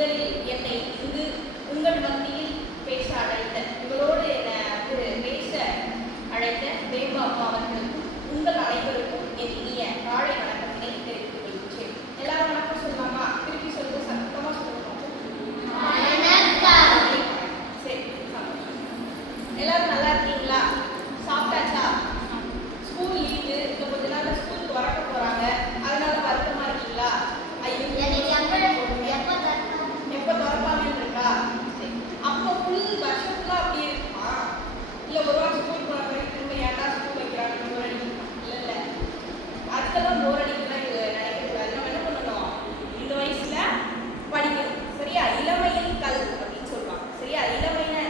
முதலில் என்னை இங்கு உங்கள் மத்தியில் பேச அழைத்த இவரோடு என்னை பேச அழைத்த தேவா அம்மா அவர்களுக்கும் உங்கள் அனைவருக்கும் என் இனிய காலை வணக்கத்தினை தெரிவித்துக் கொள்கிறேன். எல்லாரும் வணக்கம் சொல்லலாமா? திருப்பி சொல்லுங்க, சத்தமா சொல்லுங்க. சரி, எல்லாரும் நல்லா இருக்கீங்களா? சாப்பிட்டாச்சா? ஸ்கூல் லீவு, இன்னும் கொஞ்ச நாள் ஸ்கூல் திறக்க போறாங்க, அதனால வருத்தமா இருக்கீங்களா? எப்போ திறப்பாங்கன்னு இருக்கா? அப்போ ஃபுல் வருஷம் ஃபுல்லா அப்படி இருக்குமா? இல்லை ஒரு வாரம் ஸ்கூல் போன பிறகு திரும்ப ஏன்டா ஸ்கூல் வைக்கிறாங்க போர் அடிக்குமா? இல்லை அதுக்கெல்லாம் போர் அடிக்கலாம் நினைக்கக்கூடாது. நம்ம என்ன பண்ணணும்? இந்த வயசுல படிக்கணும், சரியா? இளமையில் கல் அப்படின்னு சொல்லுவாங்க, சரியா? இளமைனா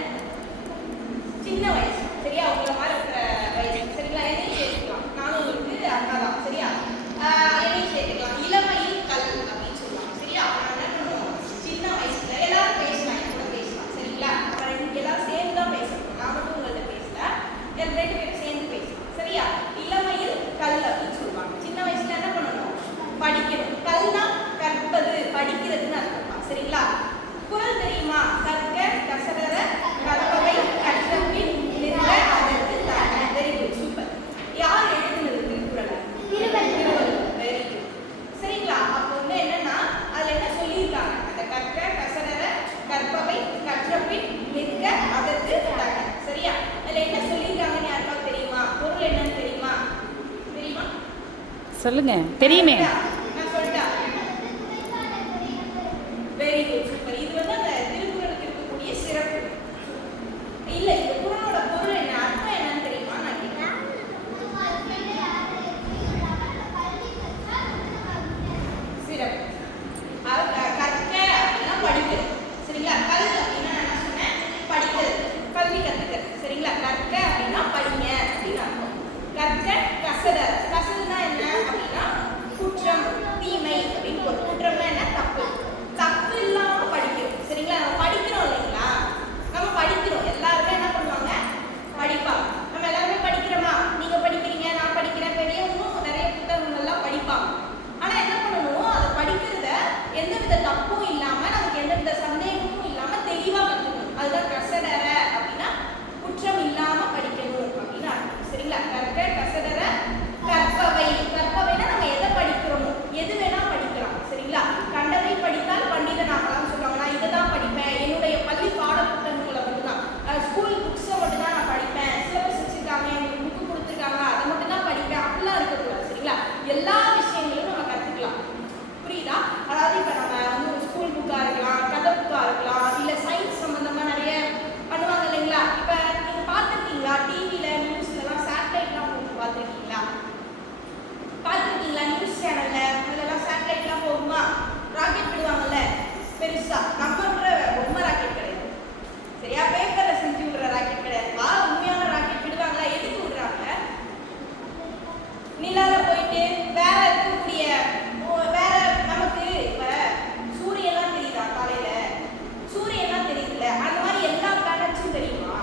சின்ன வயசு, சரியா? உங்களை மாதிரி இருக்கிற வயசு, சரிங்களா? என்னையும் சேர்த்துக்கலாம், நானும் உங்களுக்கு அக்கா தான், சரியா? என்னையும் சேர்த்துக்கலாம். இளமையில் கல் அப்படின்னு சொல்லுவாங்க, சரியா? அப்புறம் என்ன பண்ணுவோம்? சின்ன வயசுல எல்லாரும் பேசலாம், என் கூட பேசலாம், சரிங்களா? அப்புறம் எல்லாரும் சேர்ந்து தான் பேசணும், நான் மட்டும் உங்கள்கிட்ட பேசல, ரெண்டு பேரும் சேர்ந்து பேசலாம், சரியா? இளமையில் கல் அப்படின்னு சொல்லுவாங்க. சின்ன வயசுல என்ன பண்ணணும்? படிக்கணும். கல்னா கற்பது, படிக்கிறதுன்னு அர்த்தம், சரிங்களா? குறள் தெரியுமா? கற்க கசடர கற்பவை கற்றபின் நிற்க அதற்கு தக. Very good, super. யார் எழுதுனது திருக்குறளை? திருவள்ளுவர். வெரி குட், சரிங்களா? அப்போ வந்து என்னன்னா அதுல என்ன சொல்லியிருக்காங்க? அந்த கற்க கசடர கற்பவை கற்றபின் நிற்க அதற்கு தக, சரியா? அதுல என்ன சொல்லியிருக்காங்கன்னு யாருக்காவது தெரியுமா? பொருள் என்னன்னு தெரியுமா? தெரியுமா? சொல்லுங்க. தெரியுமே. நான் சொல்லிட்டா? Very good, super. இது வந்து அந்த திருக்குறளுக்கு இருக்கக்கூடிய சிறப்பு. இல்ல, இந்த குறளோட பொருள் என்ன, அர்த்தம் என்னன்னு தெரியுமா? நான் கேட்கிறேன். சிறப்பு. கற்க அப்படின்னா படிக்கிறது, சரிங்களா? கல் அப்படின்னா நான் என்ன சொன்னேன்? படிக்கிறது, கல்வி கத்துக்கிறது, சரிங்களா? கற்க அப்படின்னா படிங்க அப்படின்னு அர்த்தம். கற்க கசடர், கசடுனா என்ன அப்படின்னா குற்றம், தீமை அப்படின்னு ஒரு குற்றம்னா என்ன? தப்பு. தப்பு இல்லாம படிக்கிறோம், சரிங்களா? நம்ம படிக்கிறோம் இல்லைங்களா? நம்ம படிக்கிறோம், எல்லாருமே என்ன பண்ணுவாங்க? படிப்பாங்க. நம்ம எல்லாருமே படிக்கிறோமா? நீங்க படிக்கிறீங்க, நான் படிக்கிறேன், பெரியவங்களும் நிறைய புத்தகங்கள்லாம் படிப்பாங்க. ஆனா என்ன பண்ணணும்? அதை படிக்கிறத எந்தவித தப்பும் இல்லாம, நமக்கு எந்தவித சந்தேகமும் இல்லாம தெளிவா கத்துக்கணும். அதுதான் கசடர அப்படின்னா குற்றம் இல்லாம படிக்கணும் அப்படின்னு அர்த்தம், சரிங்களா? கற்க கசடர கற்பவை. கற்பவைனா நம்ம எதை படிக்கிறோமோ எது வேணா படிக்கலாம், சரிங்களா? கண்டதை படித்தால் பண்டிதன் ஆகலாம்னு சொல்லுவாங்க. நான் இதை தான் படிப்பேன், என்னுடைய பள்ளி பாட புத்தகங்களை மட்டும் தான், ஸ்கூல் புக்ஸை மட்டும் தான் நான் படிப்பேன், சிலபஸ் வச்சிருக்காங்க, எனக்கு புக்கு கொடுத்துருக்காங்க, அதை மட்டும் தான் படிப்பேன் அப்படிலாம் இருக்கக்கூடாது, சரிங்களா? எல்லா விஷயங்களும் நம்ம கற்றுக்கலாம், புரியுதா? அதாவது இப்போ நம்ம வந்து ஒரு ஸ்கூல் புக்காக இருக்கலாம், கதை புக்காக இருக்கலாம், இல்லை சயின்ஸ் சம்மந்தமாக நிறைய பண்ணுவாங்க இல்லைங்களா? இப்போ நீங்கள் பார்த்துருக்கீங்களா? டிவியில் நியூஸ்லலாம் சேட்டலைட்லாம் போட்டு பார்த்துருக்கீங்களா? பார்த்துருக்கீங்களா? நியூஸ் சேனலில் அதிலெல்லாம் சேட்டலைட்லாம் போகுமா? ராக்கெட் விடுவாங்கல்ல பெருசா, நம்மன்ற பொம்மை ராக்கெட் கிடையாது, சரியா? பேப்பர்ல செஞ்சு விடுற ராக்கெட் கிடையாது. உண்மையான ராக்கெட் விடுவாங்களா? எதுக்கு விடுறாங்க? நிலால போயிட்டு வேற இருக்கக்கூடிய வேற நமக்கு இப்ப சூரியன்லாம் தெரியுதா? காலையில சூரியன்லாம் தெரியுதுல்ல, அந்த மாதிரி எல்லா பிளானட்ஸும் தெரியுமா?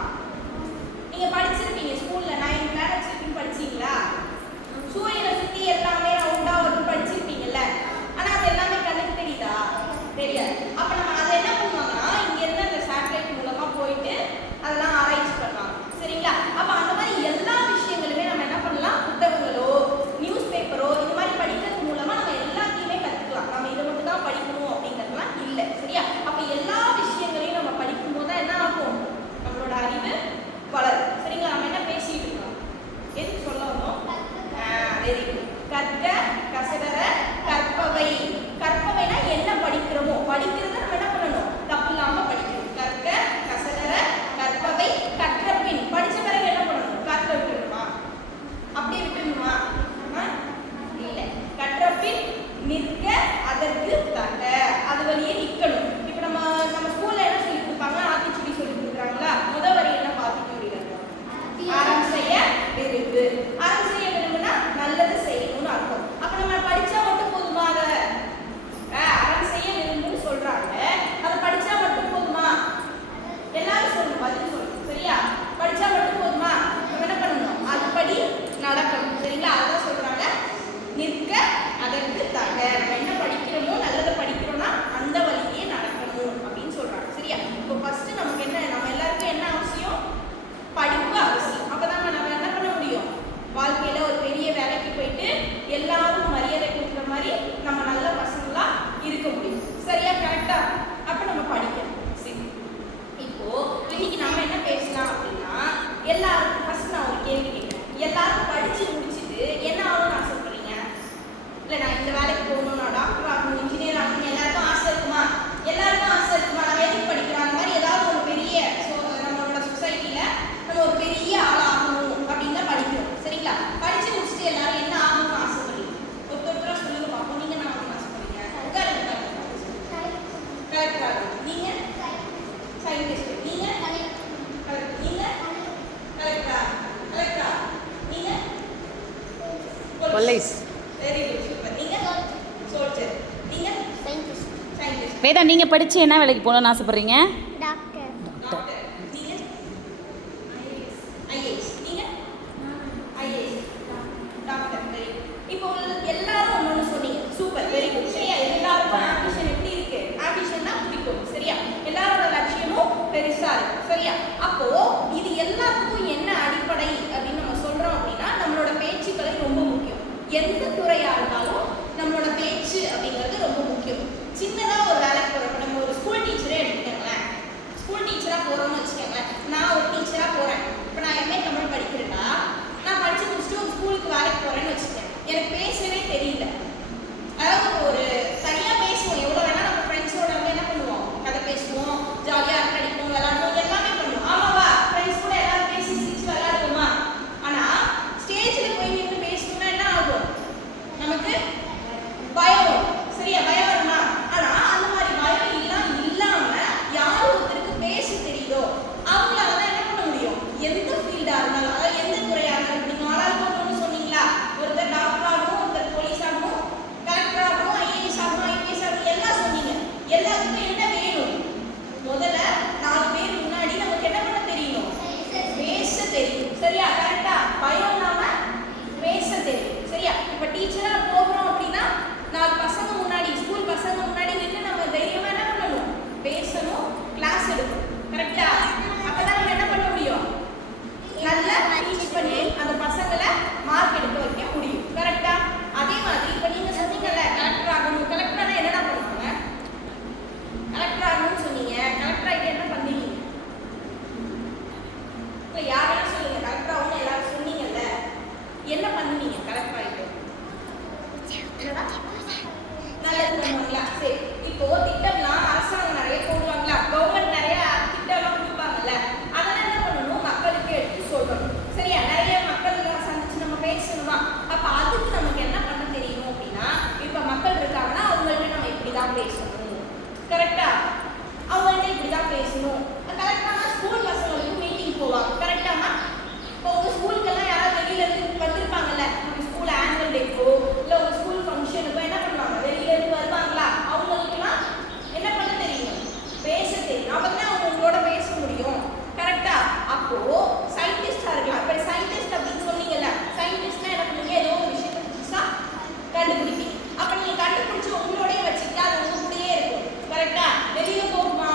நீங்க படிச்சிருப்பீங்க ஸ்கூல்ல 9 பிளானட்ஸ் இருக்குன்னு படிச்சீங்களா? சூரியனை சுத்தி எல்லாமே ரவுண்டா வந்து படிச்சிருப்பீங்கல்ல. ஆனா அது எல்லாமே கண்ணுக்கு தெரியுதா? தெரியாது. அப்ப நம்ம அதை என்ன பண்ணுவாங்கன்னா, இங்க இருந்து அந்த சேட்டலைட் மூலமா போயிட்டு அதெல்லாம் ஆராய்ச்சி பண்ணுவாங்க, சரிங்களா? அப்ப அந்த மாதிரி எல்லா விஷயங்களுமே நம்ம என்ன பண்ணலாம்? புத்தகங்களோ நியூஸ் பேப்பரோ இந்த மாதிரி படிக்கிறது மூலமா நம்ம எல்லாத்தையுமே கத்துக்கலாம். நம்ம இதை மட்டும் தான் படிக்கணும் அப்படிங்கிறதுலாம் இல்லை, சரியா? அப்ப எல்லா விஷயங்களையும் நம்ம படிக்கும் போது தான் என்ன ஆகும்? நம்மளோட அறிவு வளரும், சரிங்களா? நம்ம என்ன பேசிட்டு இருக்கோம்? எதுக்கு சொல்ல வந்தோம்? Very good. கற்க கசடர கற்பவை. கற்பவைனா என்ன படிக்கிறோமோ, பொலைஸ். Very good, super. நீங்க சோல்ஜர். நீங்க சயின்டிஸ்ட். வேதா நீங்கள் படித்து என்ன வேலைக்கு போகணும்னு ஆசைப்பட்றீங்க? டாக்டர். டாக்டர். நீங்க ஐஏஎஸ். நீங்க ஐஏஎஸ் டாக்டர். Very good. இப்போ எல்லாரும் ஒன்று சொன்னீங்க. Super, very good. சரியா? எல்லாருக்கும் ஆம்பிஷன் எப்படி இருக்கு? ஆம்பிஷன்னா பிடிக்கும். சரியா? எல்லாரோட லட்சியமும் பெருசா இருக்கு. சரியா? அப்போ இது எல்லாத்துக்கும் என்ன அடிப்படை அப்படின்னு நம்ம சொல்றோம் அப்படின்னா நம்மளோட பேச்சுக்களை ரொம்ப முக்கியம். எந்த துறையா இருந்தாலும் நம்மளோட பேச்சு அப்படிங்கிறது ரொம்ப முக்கியம். சின்னதா ஒரு வேலைக்கு போறோம். நம்ம ஒரு ஸ்கூல் டீச்சரே எடுத்துக்கோங்களேன். ஸ்கூல் டீச்சரா போறோம்னு வச்சுக்கோங்களேன். நான் ஒரு டீச்சரா போறேன். இப்போ நான் எம்ஏ தமிழ் படிக்கிறேன்னா நான் படிச்சு முடிச்சுட்டு ஒரு ஸ்கூலுக்கு வேலைக்கு போறேன்னு வச்சுக்கேன். எனக்கு பேசவே தெரியல. அதாவது ஒரு தனியா பேசுவோம். எவ்வளோ வேணா நம்ம ஃப்ரெண்ட்ஸோட என்ன பண்ணுவோம்? கதை பேசுவோம், ஜாலியாக அடிப்போம், விளையாடுவோம், எல்லாமே பண்ணுவோம். ஆமாவா? ஃப்ரெண்ட்ஸ் கூட எல்லாரும் பேசி சிரிச்சு விளையாடுவோமா? ஆனா ஸ்டேஜில் போய் நின்று பேசணும்னா என்ன ஆகும்? நமக்கு பயம் வரும். சரியா? பயம் வருமா? ஆனா அந்த மாதிரி பயம் இல்லாம யார் ஒருத்தருக்கு பேச தெரியுதோ அவங்களால தான் என்ன பண்ண முடியும்? எந்த ஃபீல்டா இருந்தாலும், அதாவது எந்த துறையா இருந்தாலும். நீங்க ஆளாளுக்கு சொன்னீங்களா? ஒருத்தர் டாக்டர் ஆகணும், ஒருத்தர் போலீஸ் ஆகணும், கலெக்டர் ஆகணும், ஐஏஎஸ் ஆகணும், ஐபிஎஸ் ஆகணும், எல்லாம் சொன்னீங்க. எல்லாத்துக்கும் என்ன வேணும்? முதல்ல 4 பேர் முன்னாடி நமக்கு என்ன பண்ண தெரியணும்? பேச தெரியும். சரியா? கரெக்டா? பயம் இல்லாம பேச தெரியும். சரியா? இப்ப டீச்சரா போகிறோம் அப்படின்னா 4 பசங்க முன்னாடி, ஸ்கூல் பசங்க முன்னாடி நின்று நம்ம தைரியமா என்ன பண்ணணும்? பேசணும், கிளாஸ் எடுக்கணும். கரெக்டா? அப்பதான் நம்ம என்ன பண்ண முடியும்? நல்லா டீச் பண்ணி அந்த பசங்களை மார்க் எடுக்க வைக்க முடியும். கரெக்டா? அதே மாதிரி இப்ப நீங்க சொன்னீங்கல்ல கலெக்டர் ஆகணும். கலெக்டர் என்னடா பண்ணுவாங்க? கலெக்டர் ஆகணும்னு சொன்னீங்க. கலெக்டர் ஆகிட்டு என்ன பண்ணீங்க? இல்லை யாரெல்லாம் சொல்லுங்க. கலெக்டர் ஆகணும்னு எல்லாரும் சொன்னீங்கல்ல, என்ன பண்ணுவீங்க கலெக்டர் ஆகிட்டு? என்னடா நல்லது பண்ணுவாங்களா? சரி, இப்போ திட்டம்லாம் அரசாங்கம் நிறைய போடுவாங்களா? கவர்மெண்ட் நிறைய திட்டம்லாம் கொடுப்பாங்கல்ல, அதெல்லாம் என்ன பண்ணணும்? மக்களுக்கு எடுத்து சொல்லணும். சரியா? நிறைய மக்கள் சந்திச்சு நம்ம பேசணுமா? அப்ப அதுக்கு நமக்கு என்ன பண்ண தெரியணும் அப்படின்னா, இப்ப மக்கள் இருக்காங்கன்னா அவங்கள்ட்ட நம்ம இப்படிதான் பேசணும். கரெக்டா? அவங்கள்ட்ட இப்படிதான் பேசணும். கரெக்டானா ஸ்கூல் பசங்களுக்கு மீட்டிங் போவாங்க. கரெக்டானா? இப்போ உங்க ஸ்கூலுக்கெல்லாம் யாராவது வெளியில இருந்து வந்திருப்பாங்கல்ல, உங்க ஸ்கூல் ஆனுவல் டேக்கோ இல்லை உங்க ஸ்கூல் ஃபங்க்ஷனுக்கோ என்ன பண்ணுவாங்க? வெளியில இருந்து வருவாங்களா? அவங்களுக்குலாம் என்ன பண்ண தெரியும்? பேச தெரியும். அப்பதான் அவங்க உங்களோட பேச முடியும். கரெக்டா? அப்போ சயின்டிஸ்டா இருக்கலாம். இப்போ சயின்டிஸ்ட் அப்படின்னு சொன்னீங்கல்ல, சயின்டிஸ்ட்னா என்ன பண்ணுவீங்க? ஏதோ ஒரு விஷயத்தை புதுசா கண்டுபிடிப்பீங்க. அப்ப நீங்க கண்டுபிடிச்சு உங்களோடய வச்சுக்கிட்டா அது உங்க கூடயே இருக்கும். கரெக்டா? வெளியில போகுமா?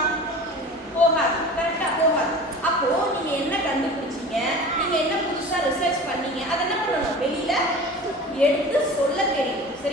போகாது. கரெக்டா? போகாது. அப்போ நீங்க என்ன கண்டுபிடிச்சீங்க, நீங்க என்ன புதுசா ரிசர்ச் பண்ணீங்க, அதை என்ன பண்ணணும்? வெளியில எடுத்து சொல்ல தெரியும்.